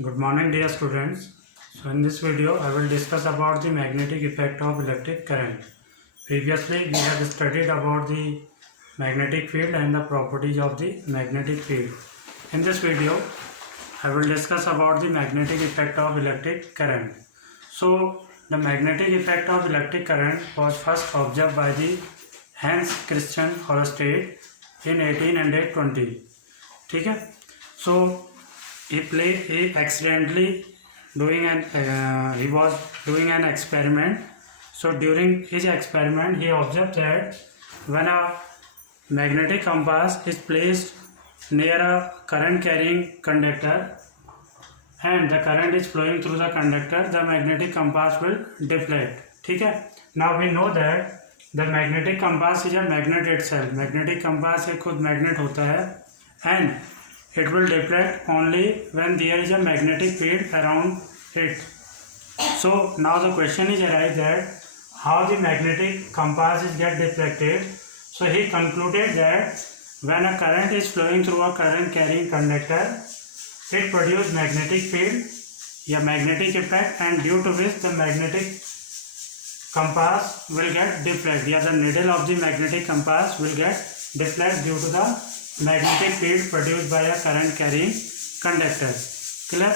Good morning, dear students. So in this video I will discuss about the magnetic effect of electric current. Previously we have studied about the magnetic field and the properties of the magnetic field. In this video I will discuss about the magnetic effect of electric current. So the magnetic effect of electric current was first observed by the Hans Christian Ørsted in 1820. ठीक है. So he accidentally he was doing an experiment. So during his experiment he observed that when a magnetic compass is placed near a current carrying conductor and the current is flowing through the conductor, the magnetic compass will deflect. ठीक है. Now we know that the magnetic compass is a magnet itself. Magnetic compass एक खुद magnet होता है and it will deflect only when there is a magnetic field around it. So now the question is arise that how the magnetic compass is get deflected. So he concluded that when a current is flowing through a current carrying conductor, it produces magnetic field या magnetic effect, and due to which the magnetic compass will get deflect या the needle of the magnetic compass will get deflect due to the magnetic field produced by a current carrying conductor. Clear?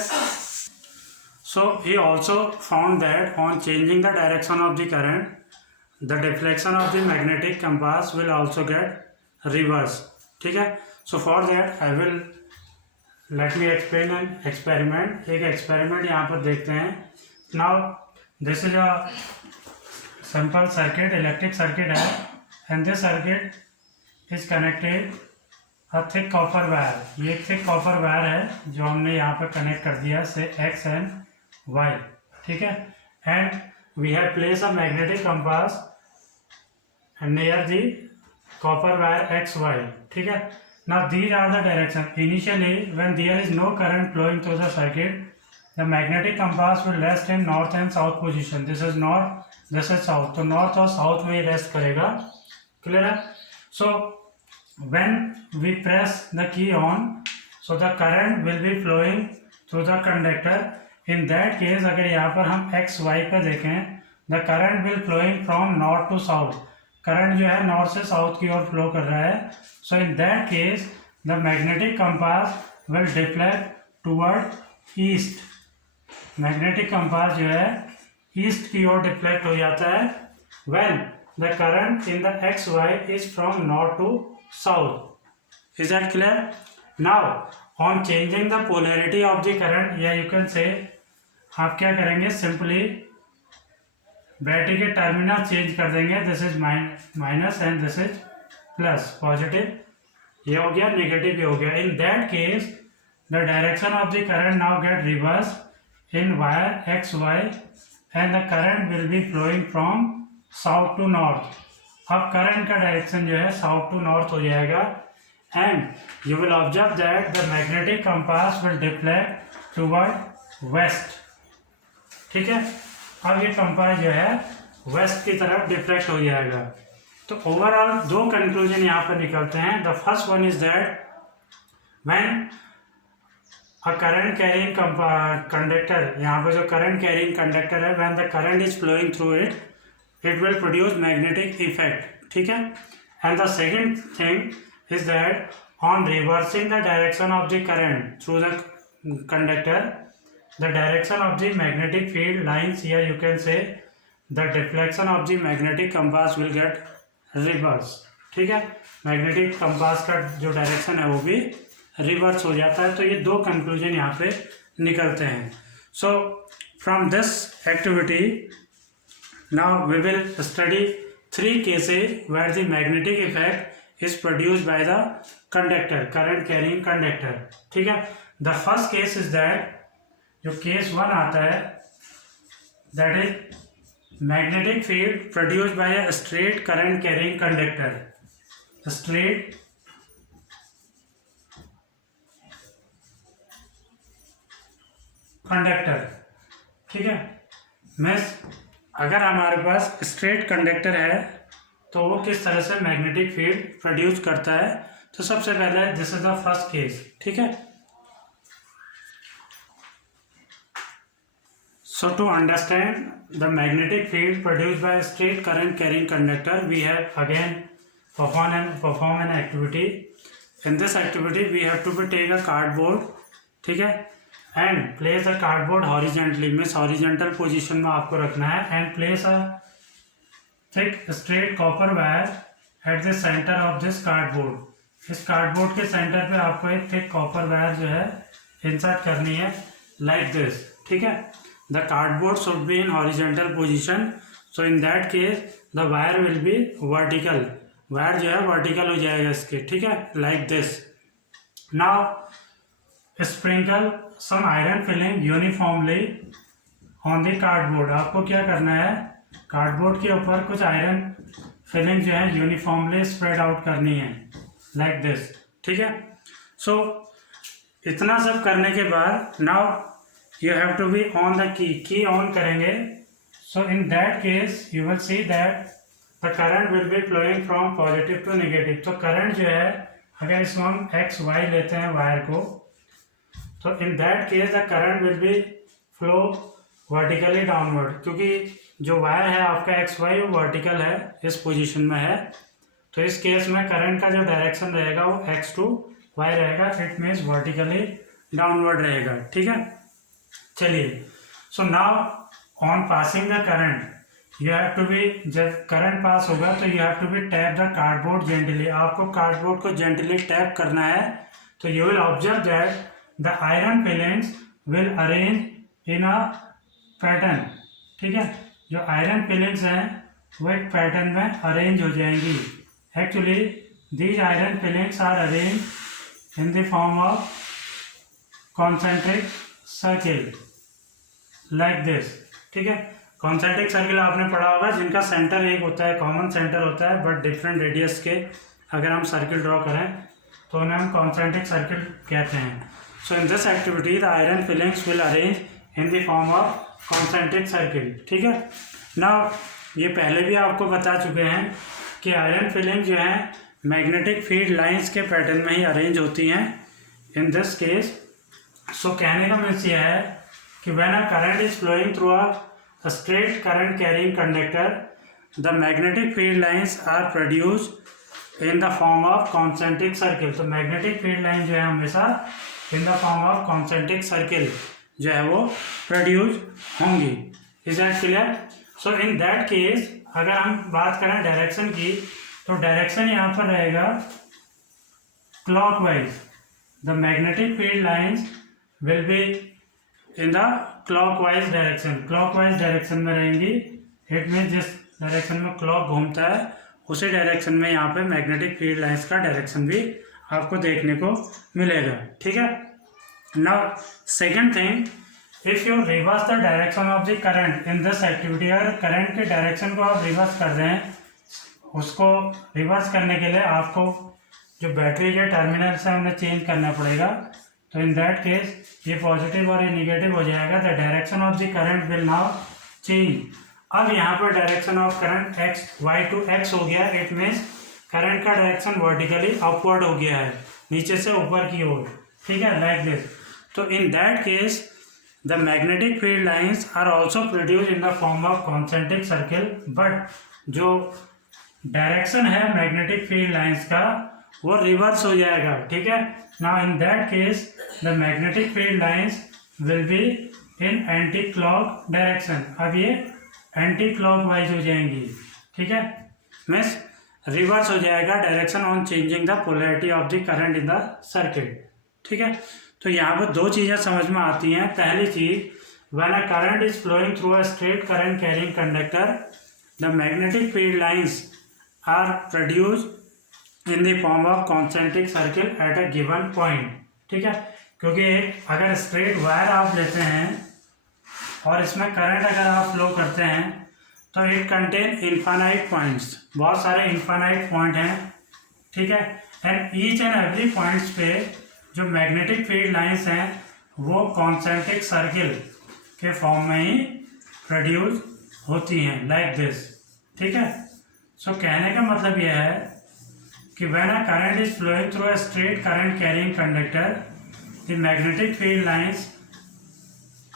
So he also found that on changing the direction of the current, the deflection of the magnetic compass will also get reversed. ठीक है. So for that I will let me explain an experiment. एक experiment यहाँ पर देखते हैं. Now this is a simple circuit, electric circuit है, and this circuit is connected a thick copper wire. ये thick copper wire है जो हमने यहाँ पर कनेक्ट कर दिया से X and Y. ठीक है. And we have placed a magnetic compass near the copper wire XY. ठीक है. Now these are the direction. Initially when there is no current flowing through the circuit, the magnetic compass will rest in north and south position. This is north, this is south. तो north और south में ही rest करेगा. Clear है? So when we press the key on, so the current will be flowing through the conductor. In that case अगर यहाँ पर हम x y पे देखें, the current will flowing from north to south. Current जो है north से south की ओर फ्लो कर रहा है. So in that case the magnetic compass will deflect toward east. Magnetic compass जो है ईस्ट की ओर डिफ्लेक्ट हो जाता है when the current in the X Y is from north to south. Is that clear? Now on changing the polarity of the current, या you can say आप क्या करेंगे, सिंपली बैटरी के टर्मिनल चेंज कर देंगे. This is minus and this is plus. Positive ये हो गया, नेगेटिव ये हो गया. In that case the direction of the current now get reverse in wire X Y and the current will be flowing from south to north. अब current का direction जो है साउथ टू नॉर्थ हो जाएगा and you will observe that the magnetic compass will deflect toward west. ठीक है. अब ये कंपास जो है वेस्ट की तरफ डिफ्लेक्ट हो जाएगा. तो ओवरऑल दो कंक्लूजन यहाँ पर निकलते हैं. The first one is that when a current carrying conductor, यहाँ पर जो करंट कैरिंग कंडक्टर है, when the current is flowing through it, it will produce magnetic effect. ठीक है. And the second thing is that on reversing the direction of the current through the conductor, the direction of the magnetic field lines, here you can say the deflection of the magnetic compass will get reverse. ठीक है. Magnetic compass का जो direction है वो भी reverse हो जाता है. तो ये दो कंक्लूजन यहाँ पे निकलते हैं. So from this activity now we will study 3 cases where the magnetic effect is produced by the conductor, current carrying conductor. ठीक है. The first case is that, जो केस 1 आता है, that is magnetic field produced by a straight current carrying conductor. Straight conductor. ठीक है. Means अगर हमारे पास straight conductor है तो वो किस तरह से मैग्नेटिक फील्ड प्रोड्यूस करता है. तो सबसे पहले this is the first case. ठीक है. So to understand the magnetic field produced by a straight current carrying conductor, we have again perform an activity. In this activity, we have to take a cardboard, ठीक है, and place the cardboard horizontally, means horizontal position में आपको रखना है, and place a thick straight copper wire at the center of this cardboard. इस cardboard के centre पे आपको एक थिक कॉपर वायर जो है इंसर्ट करनी है, लाइक दिस, ठीक है. The cardboard should be in horizontal position, so in that case the wire will be vertical, wire जो है वर्टिकल हो जाएगा इसके, ठीक है, like this. Now sprinkle some iron filing uniformly on the cardboard. आपको क्या करना है, कार्डबोर्ड के ऊपर कुछ आयरन फिलिंग जो है यूनिफॉर्मली स्प्रेड आउट करनी है, लाइक दिस, ठीक है. सो इतना सब करने के बाद now you have to be on the key on करेंगे. So in that case you will see that the current will be flowing from positive to negative. तो करंट जो है, अगर इसमें हम एक्स वाई लेते हैं वायर को, तो in that case the current will B flow vertically downward, क्योंकि जो वायर है आपका एक्स वाई वो वर्टिकल है, इस पोजीशन में है. तो इस केस में करंट का जो डायरेक्शन रहेगा वो एक्स टू वाई रहेगा, इट मीन्स वर्टिकली डाउनवर्ड रहेगा, ठीक है. चलिए, so now on passing the current you have to be, जब करंट पास होगा तो you have to be tap the cardboard gently. आपको कार्डबोर्ड को जेंटली टैप करना है. तो you will observe that the iron filings will arrange in a pattern, ठीक है. जो आयरन फिलिंग्स हैं वो एक पैटर्न में अरेंज हो जाएंगी. Actually, these iron fillings are arranged in the form of concentric circle, like this, ठीक है. concentric circle आपने पढ़ा होगा, जिनका सेंटर एक होता है, कॉमन सेंटर होता है, बट डिफरेंट रेडियस के अगर हम सर्किल ड्रॉ करें तो उन्हें हम concentric circle कहते हैं. So in this activity the iron fillings will arrange in the form of concentric circle, ठीक है. Now ये पहले भी आपको बता चुके हैं कि आयरन फिलिंग जो है मैग्नेटिक फील्ड लाइंस के पैटर्न में ही अरेंज होती हैं. इन दिस केस, सो कहने का मीन्स यह है कि when a current is flowing through a straight current carrying conductor, the magnetic field lines are produced in the form of concentric circle. तो मैग्नेटिक फील्ड लाइन जो है हमेशा in the form of concentric circle जो है वो produce होंगी. Is that clear? So in that case अगर हम बात करें डायरेक्शन की, तो डायरेक्शन यहाँ पर रहेगा clockwise. The magnetic field lines will be in the clockwise direction, clockwise direction में रहेंगी. इट मीन्स जिस डायरेक्शन में क्लॉक घूमता है उसी डायरेक्शन में यहाँ पे मैग्नेटिक फील्ड लाइंस का डायरेक्शन भी आपको देखने को मिलेगा, ठीक है. Now second thing, if you reverse the direction of the current in this activity, अगर करंट के डायरेक्शन को आप रिवर्स कर रहे हैं, उसको रिवर्स करने के लिए आपको जो बैटरी के टर्मिनल्स हैं उन्हें चेंज करना पड़ेगा. तो इन दैट केस ये पॉजिटिव और ये निगेटिव हो जाएगा. The direction of the current will now change. अब यहाँ पर direction of current X Y to X हो गया. इट मीन्स करंट का डायरेक्शन वर्टिकली अपवर्ड हो गया है, नीचे से ऊपर की ओर, ठीक है, लाइक दिस. तो in that case the magnetic field lines are also produced in the form of concentric circle, but जो डायरेक्शन है मैग्नेटिक फील्ड लाइंस का वो रिवर्स हो जाएगा, ठीक है. now in that case the magnetic field lines will be in anti clock direction. अब ये एंटी क्लॉकवाइज हो जाएंगी, ठीक है, मीन्स रिवर्स हो जाएगा direction on changing the polarity of the current in the circuit, ठीक है. तो यहाँ पर दो चीज़ें समझ में आती हैं. पहली चीज़, when a current is flowing through a straight current carrying conductor, the magnetic field lines are produced in the form of concentric circle at a given point, ठीक है. क्योंकि अगर स्ट्रेट वायर आप लेते हैं और इसमें करंट अगर आप फ्लो करते हैं तो इट कंटेन इन्फानाइट पॉइंट्स, बहुत सारे इन्फानाइट पॉइंट हैं, ठीक है. And each and every points पे जो मैग्नेटिक फील्ड लाइंस हैं वो कॉन्सेंट्रिक सर्किल के फॉर्म में ही प्रोड्यूस होती हैं, लाइक दिस, ठीक है. सो कहने का मतलब यह है कि when a current is flowing through a straight current carrying conductor, the magnetic field lines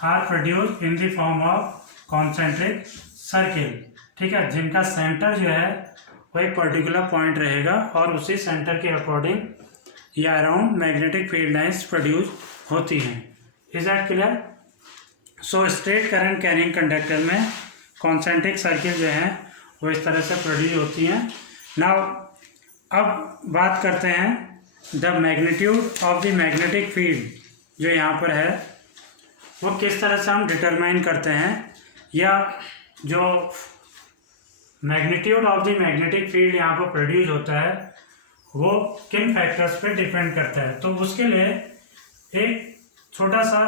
are produce in the form of concentric circle, ठीक है, जिनका सेंटर जो है वो एक पर्टिकुलर पॉइंट रहेगा और उसी सेंटर के अकॉर्डिंग या around magnetic field lines produce होती हैं। Is that clear? So straight current carrying conductor में कॉन्सेंट्रिक सर्किल जो हैं वो इस तरह से प्रोड्यूस होती हैं। नाउ अब बात करते हैं the magnitude of the magnetic field जो यहाँ पर है वो किस तरह से हम डिटरमाइन करते हैं, या जो magnitude of the magnetic field यहाँ पर प्रोड्यूस होता है वो किन फैक्टर्स पे डिपेंड करता है। तो उसके लिए एक छोटा सा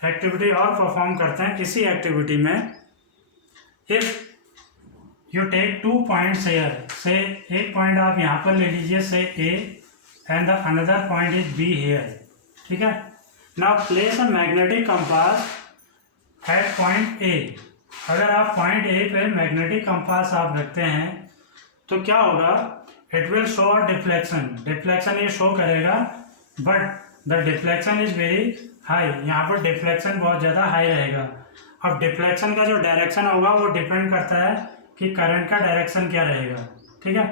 एक्टिविटी और परफॉर्म करते हैं। इसी एक्टिविटी में if you take 2 points here, say एक पॉइंट आप यहाँ पर ले लीजिए, say A and the another point is B here, ठीक है। Now place a magnetic compass at point A. अगर आप पॉइंट ए पे मैग्नेटिक कंपास आप रखते हैं तो क्या होगा, it will show a deflection. Deflection ये शो करेगा, but the deflection is very high. यहाँ पर डिफ्लेक्शन बहुत ज़्यादा हाई रहेगा। अब डिफ्लेक्शन का जो डायरेक्शन होगा वो डिपेंड करता है कि करंट का डायरेक्शन क्या रहेगा, ठीक है।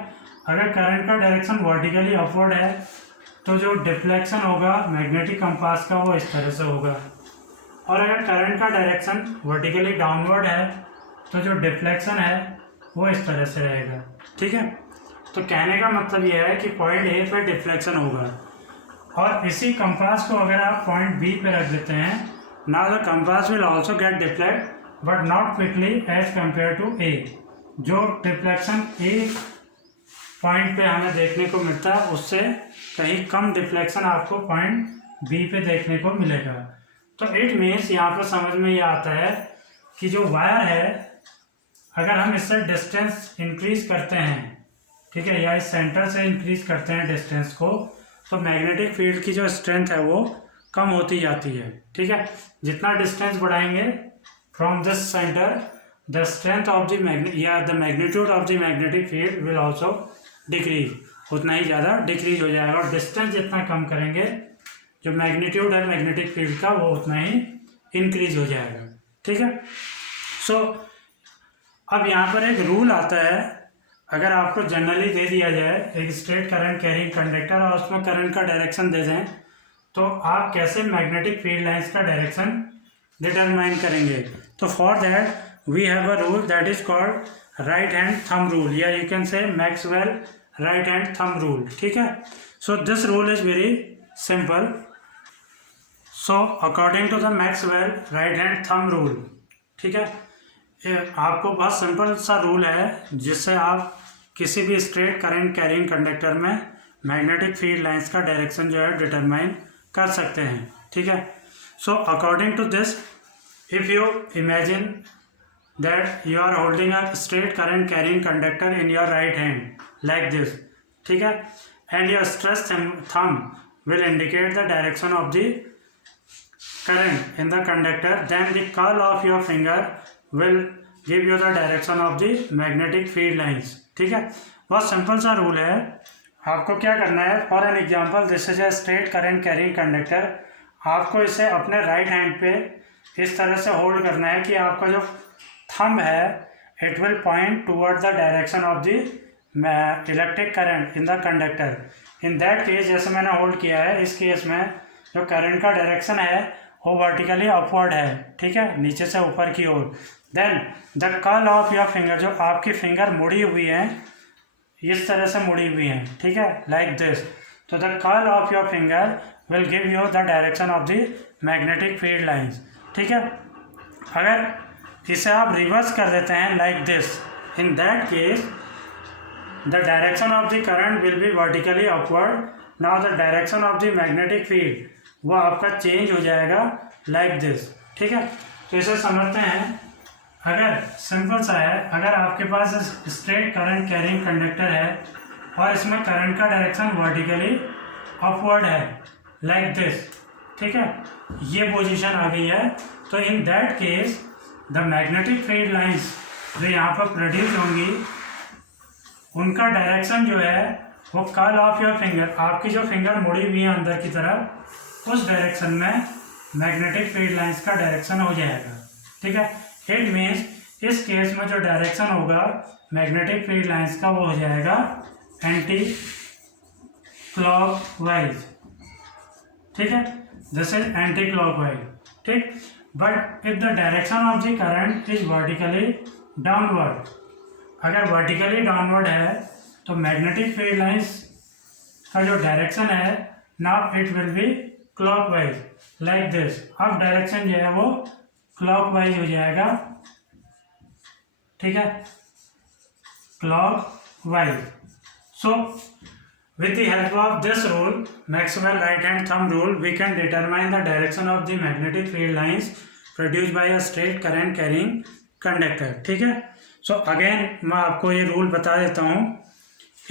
अगर करंट का डायरेक्शन वर्टिकली अपवर्ड है तो जो डिफ्लेक्शन होगा मैग्नेटिक कंपास का वो इस तरह से होगा, और अगर करंट का डायरेक्शन वर्टिकली डाउनवर्ड है तो जो डिफ्लेक्शन है वो इस तरह से रहेगा, ठीक है। तो कहने का मतलब ये है कि पॉइंट ए पे डिफ्लेक्शन होगा, और इसी कंपास को अगर आप पॉइंट बी पे रख देते हैं, now the compass will also get deflect but not quickly as compare to A. जो डिफ्लेक्शन ए पॉइंट पे हमें देखने को मिलता है उससे कहीं कम डिफ्लेक्शन आपको पॉइंट बी पे देखने को मिलेगा। तो इट मीन्स यहाँ पर समझ में ये आता है कि जो वायर है अगर हम इससे डिस्टेंस इंक्रीज करते हैं, ठीक है, या इस सेंटर से इंक्रीज करते हैं डिस्टेंस को, तो मैग्नेटिक फील्ड की जो स्ट्रेंथ है वो कम होती जाती है, ठीक है। जितना डिस्टेंस बढ़ाएंगे from this centre, the strength of the magnitude of the magnetic field will also decrease, उतना ही ज़्यादा डिक्रीज हो जाएगा। और डिस्टेंस जितना कम करेंगे जो मैग्नीट्यूड है मैग्नेटिक फील्ड का वो उतना ही इंक्रीज हो जाएगा, ठीक है। सो अब यहाँ पर एक रूल आता है, अगर आपको जनरली दे दिया जाए एक स्ट्रेट करंट कैरिंग कंडक्टर और उसमें करंट का डायरेक्शन दे दें तो आप कैसे मैग्नेटिक फील्ड लाइंस का डायरेक्शन डिटरमाइन करेंगे। तो for that we have a rule that is called right hand thumb rule, या you can say Maxwell right hand thumb rule, ठीक है। So this rule is very simple. So according to the Maxwell right hand thumb rule, ठीक है, आपको बहुत simple सा rule है जिससे आप किसी भी स्ट्रेट करंट कैरिंग कंडक्टर में मैग्नेटिक फील्ड लाइंस का डायरेक्शन जो है डिटरमाइन कर सकते हैं, ठीक है। So according to this, if you imagine that you are holding a straight current carrying conductor in your right hand like this, ठीक है, and your stretch thumb will indicate the direction of the current in the conductor, then the curl of your finger will give you the direction of the magnetic field lines, ठीक है। बहुत simple सा rule है। आपको क्या करना है, for an example this is a straight current carrying conductor, आपको इसे अपने राइट हैंड पे इस तरह से होल्ड करना है कि आपका जो थंब है it will point toward the direction of the electric current in the conductor. In that case जैसे मैंने होल्ड किया है, इस केस में जो करंट का डायरेक्शन है वो वर्टिकली अपवर्ड है, ठीक है, नीचे से ऊपर की ओर। Then the curl of your finger, जो आपकी फिंगर मुड़ी हुई है इस तरह से मुड़ी हुई है, ठीक है, लाइक दिस, तो the curl of your finger will give you the direction of the magnetic field lines, ठीक है। अगर इसे आप रिवर्स कर देते हैं like this, in that case the direction of the current will be vertically upward. Now the direction of the magnetic field वो आपका चेंज हो जाएगा like this, ठीक है। तो इसे समझते हैं। अगर सिंपल सा है, अगर आपके पास स्ट्रेट करंट कैरिंग कंडक्टर है और इसमें करंट का डायरेक्शन वर्टिकली अपवर्ड है like this, ठीक है, ये पोजीशन आ गई है, तो in that case the magnetic field lines जो यहाँ पर प्रोड्यूस होंगी उनका डायरेक्शन जो है वो कर्ल ऑफ योर फिंगर, आपकी जो फिंगर मुड़ी हुई है अंदर की तरफ, उस डायरेक्शन में मैग्नेटिक फील्ड लाइंस का डायरेक्शन हो जाएगा। ठीक है, इट मीन्स इस केस में जो डायरेक्शन होगा मैग्नेटिक फील्ड लाइंस का वो हो जाएगा एंटी क्लॉकवाइज। ठीक है, दिस इज एंटी क्लॉकवाइज। ठीक, but if the direction of the current is vertically downward, अगर वर्टिकली डाउनवर्ड है तो मैग्नेटिक फील्ड लाइंस का जो डायरेक्शन है now it will be clockwise like this. अब डायरेक्शन जो है वो क्लॉकवाइज हो जाएगा। ठीक है, clockwise. So with the help of this rule, Maxwell right hand thumb rule, we can determine the direction of the magnetic field lines produced by a straight current carrying conductor। ठीक है, so again मैं आपको ये rule बता देता हूँ।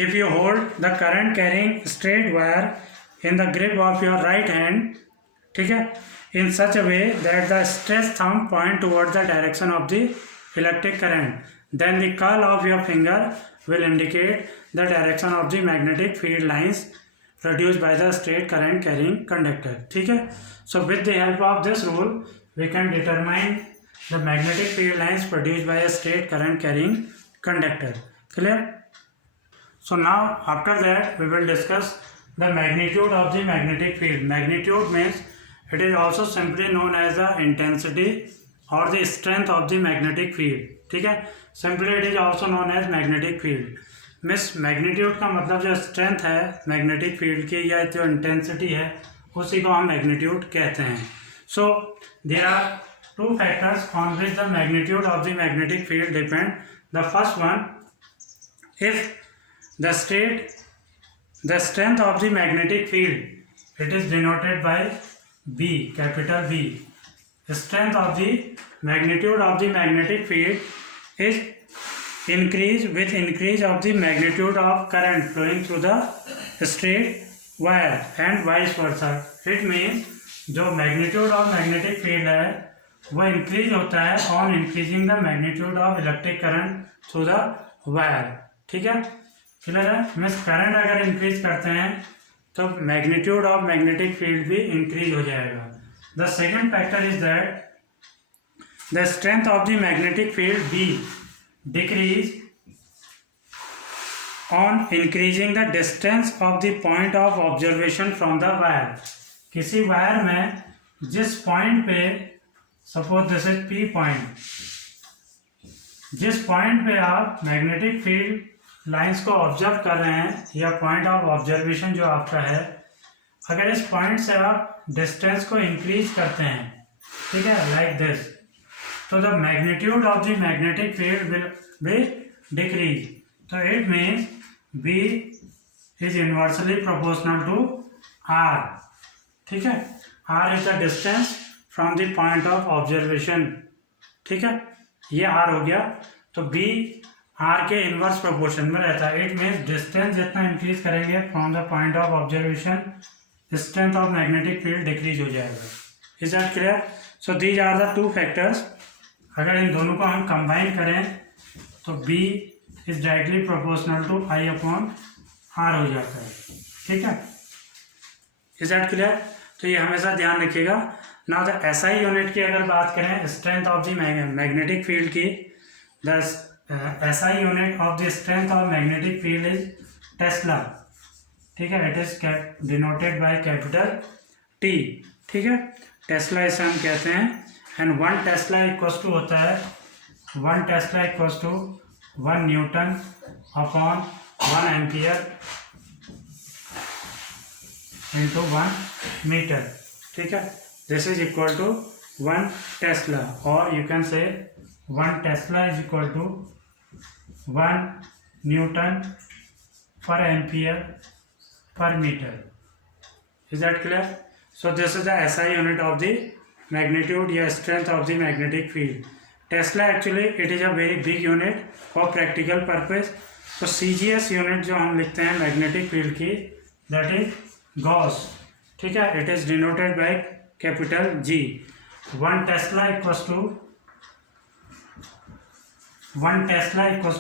if you hold the current carrying straight wire in the grip of your right hand, ठीक है, in such a way that the stretched thumb point towards the direction of the electric current, then the curl of your finger will indicate the direction of the magnetic field lines produced by the straight current carrying conductor। ठीक है, so with the help of this rule we can determine the magnetic field lines produced by a straight current carrying conductor। Clear? So now after that we will discuss the magnitude of the magnetic field। Magnitude means it is also simply known as the intensity or the strength of the magnetic field। ठीक है, simply it is also known as magnetic field। Miss magnitude का मतलब जो strength है magnetic field की या जो intensity है उसी को हम मैग्नीट्यूड कहते हैं। So there are two factors on which the magnitude of the magnetic field depend. The first one, if the strength of the magnetic field it is denoted by B, capital B. Strength of the magnitude of the magnetic field is increase with increase of the magnitude of current flowing through the straight wire and vice versa। It means जो magnitude of magnetic field है वो increase होता है on increasing the magnitude of electric current through the wire। ठीक है, clear है? Means current अगर increase करते हैं तो magnitude of magnetic field भी increase हो जाएगा। The second factor is that the strength of the magnetic field B decrease on increasing the distance of the point of observation from the wire। किसी wire में जिस point पे, suppose this is P point, जिस point पे आप magnetic field lines को observe कर रहे हैं या पॉइंट ऑफ ऑब्जर्वेशन जो आपका है, अगर इस पॉइंट से आप डिस्टेंस को इंक्रीज करते हैं, ठीक है, लाइक दिस, तो the magnitude of the magnetic field will be decrease. तो it means B is inversely proportional to R। ठीक है, R is the distance from the point of observation. ठीक है, ये R हो गया, तो B R के इनवर्स प्रोपोर्शन में रहता है। इट मीन्स डिस्टेंस जितना इंक्रीज करेंगे from the point of observation, strength of magnetic field decrease हो जाएगा। Is that clear? So these are the two factors. अगर इन दोनों को हम कंबाइन करें तो B is directly proportional to I/R हो जाता है। ठीक है, इज दैट क्लियर? तो ये हमेशा ध्यान रखिएगा। नाउ द SI यूनिट की अगर बात करें strength of the magnetic field की, the SI unit of the strength of magnetic field is tesla. ठीक है, it is denoted by capital T। ठीक है, टेस्ला इसे हम कहते हैं। एंड 1 टेस्ला इक्वल्स टू होता है 1 tesla equals to 1 newton upon 1 ampere into 1 metre. ठीक है, this is equal to 1 tesla, और you can say 1 tesla is equal to 1 newton per ampere per metre. Is that clear? So this is the SI unit of the magnitude या strength of the magnetic field। Tesla actually it is a very big unit for practical purpose। तो CGS unit जो हम लिखते हैं magnetic field की, that is Gauss। ठीक है, it is denoted by capital G। 1 Tesla equals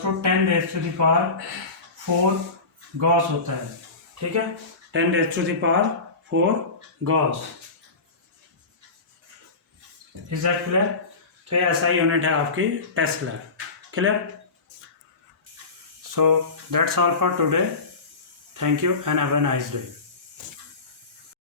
to 10 raised to the power 4 Gauss होता है। ठीक है, 10 raised to the power 4 Gauss। Is that clear? तो ये ऐसा यूनिट है आपकी test lab. Clear? So that's all for today. Thank you and have a nice day.